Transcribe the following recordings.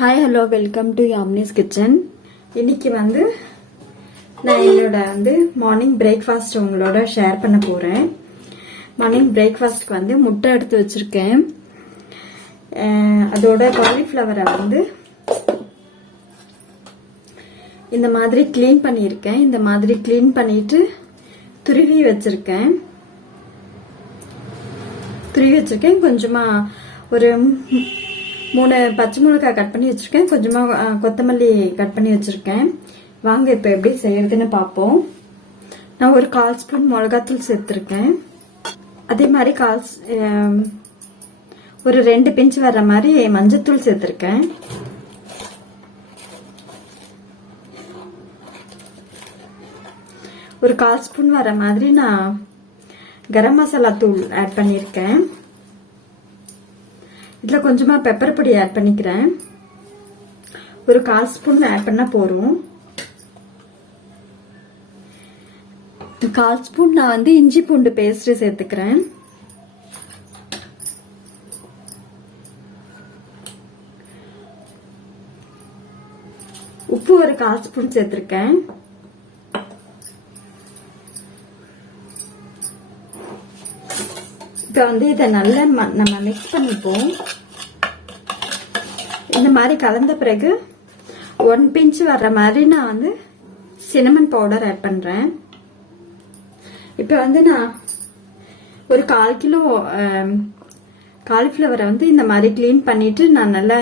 Hi hello welcome to Yamini's kitchen. இன்னைக்கு நான் என்னோட மார்னிங் பிரேக்ஃபாஸ்ட் உங்களோட ஷேர் பண்ண போறேன். மார்னிங் பிரேக்ஃபாஸ்ட்க்கு முட்டை எடுத்து வச்சிருக்கேன். அதோட காலிஃப்ளவரை இந்த மாதிரி கிளீன் பண்ணியிருக்கேன். இந்த மாதிரி கிளீன் பண்ணிட்டு துருவி வச்சிருக்கேன். கொஞ்சமா ஒரு 3 பச்சை மிளகாய் கட் பண்ணி வச்சிருக்கேன். கொஞ்சமா கொத்தமல்லி கட் பண்ணி வச்சிருக்கேன். வாங்க இப்ப எப்படி செய்யறதுன்னு பாப்போம். நான் ஒரு 1/4 ஸ்பூன் மிளகாத்தூள் சேர்த்திருக்கேன். அதே மாதிரி ஒரு 2 பிஞ்ச் வர்ற மாதிரி மஞ்சத்தூள் சேர்த்திருக்கேன். ஒரு 1/4 ஸ்பூன் வர மாதிரி நான் கரம் மசாலா தூள் ஆட் பண்ணியிருக்கேன். இதுல கொஞ்சமா பெப்பர் பொடி ஆட் பண்ணிக்கிறேன். ஒரு 1/4 ஸ்பூன் ஆட் பண்ணா போறோம். 1/4 ஸ்பூன் நான் இஞ்சி பூண்டு பேஸ்ட் சேர்த்துக்கிறேன். உப்பு ஒரு 1/4 ஸ்பூன் சேர்த்திருக்கேன். இப்ப இதை நல்லா நம்ம மிக்ஸ் பண்ணிப்போம். இந்த மாதிரி கலந்த பிறகு 1 பிஞ்ச் வர்ற மாதிரி நான் சினமன் பவுடர் ஆட் பண்றேன். இப்ப நான் ஒரு 1/4 கிலோ காலிஃப்ளவரை இந்த மாதிரி கிளீன் பண்ணிட்டு நான் நல்லா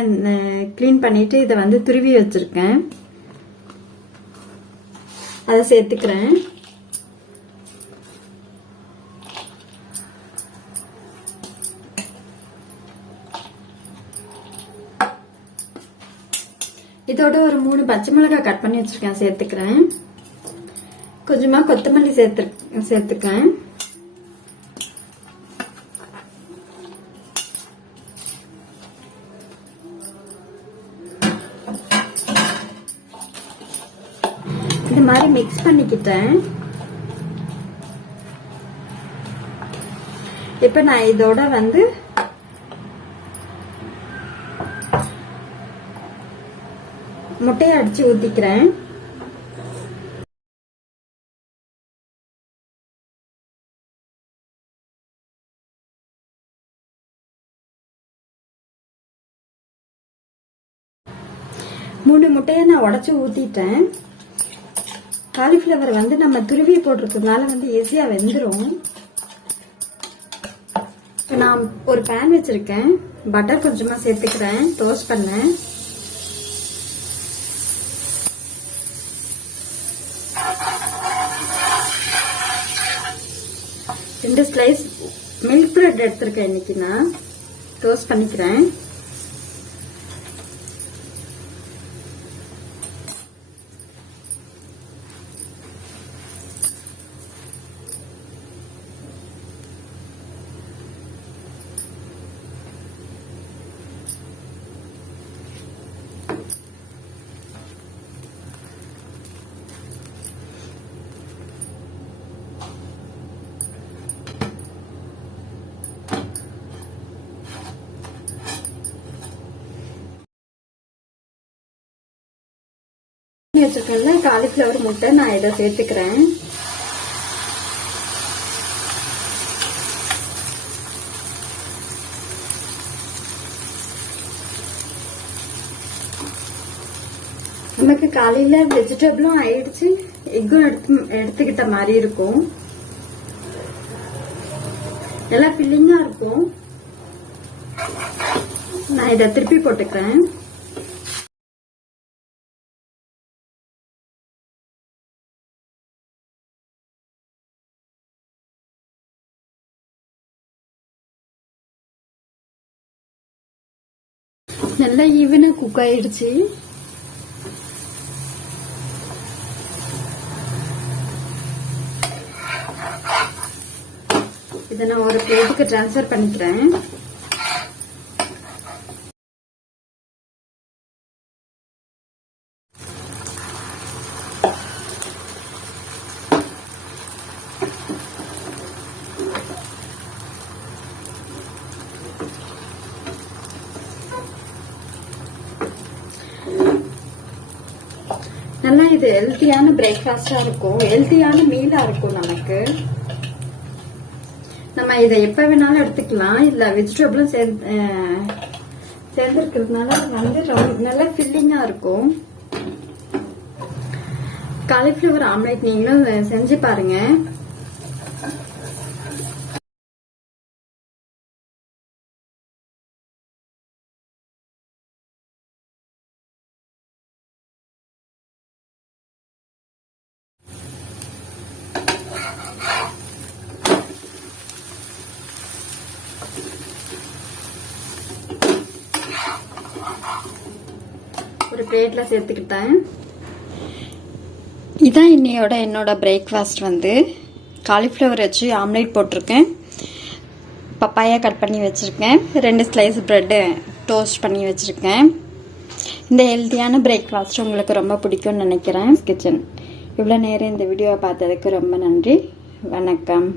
கிளீன் பண்ணிட்டு இதை துருவி வச்சிருக்கேன். அதை சேர்த்துக்கிறேன். இதோட ஒரு 3 பச்சை மிளகாய் கட் பண்ணி வச்சிருக்கேன், சேர்த்துக்கிறேன். கொஞ்சமா கொத்தமல்லி சேர்த்துக்கிறேன். இந்த மாதிரி மிக்ஸ் பண்ணிக்கிட்டேன். இப்ப நான் இதோட முட்டையை அடிச்சு ஊத்திக்கிறேன். மூணு முட்டையை நான் உடைச்சு ஊத்திட்டேன். காலிஃபிளவர் நம்ம துருவி போடுறதுனால ஈஸியா வெந்துரும். நான் ஒரு பேன் வச்சிருக்கேன். பட்டர் கொஞ்சமா சேர்த்துக்கிறேன். டோஸ்ட் பண்ணேன். ரெண்டு ஸ்லைஸ் மில்க் பிரெட் எடுத்திருக்கேன். இன்னைக்கு நான் டோஸ்ட் பண்ணிக்கிறேன். வச்சிருக்கேன்ல காலிஃபிளவர் முட்டை நான் இதை சேர்த்துக்கிறேன். நமக்கு காலையில வெஜிடபிளும் ஆயிடுச்சு, எக்கும் எடுத்துக்கிட்ட மாதிரி இருக்கும். நல்லா ஃபில்லிங்கா இருக்கும். நான் இதை திருப்பி போட்டுக்கிறேன். நல்லா ஈவனா குக் ஆயிடுச்சு. இதை நான் ஒரு பிளேட்டுக்கு டிரான்ஸ்ஃபர் பண்ணிக்கிறேன். நல்லா இது ஹெல்த்தியான பிரேக்ஃபாஸ்டா இருக்கும், ஹெல்த்தியான மீலா இருக்கும். நமக்கு நம்ம இதை எப்ப வேணாலும் எடுத்துக்கலாம். இல்ல வெஜிடபிளும் சேர்ந்துருக்கிறதுனால வந்து ரொம்ப நல்லா ஃபில்லிங்கா இருக்கும். காலிஃபிளவர் ஆம்லேட் நீங்களும் செஞ்சு பாருங்க. ஒரு பிளேட்ல சேர்த்துக்கிட்டேன். இதான் என்னோட பிரேக்ஃபாஸ்ட் வந்து காலிஃப்ளவர் வச்சு ஆம்லேட் போட்டிருக்கேன், பப்பாயா கட் பண்ணி வச்சுருக்கேன், 2 ஸ்லைஸ் ப்ரெட்டு டோஸ்ட் பண்ணி வச்சுருக்கேன். இந்த ஹெல்த்தியான பிரேக்ஃபாஸ்ட் உங்களுக்கு ரொம்ப பிடிக்கும்னு நினைக்கிறேன். கிச்சன் இவ்வளோ நேரம் இந்த வீடியோவை பார்த்ததுக்கு ரொம்ப நன்றி. வணக்கம்.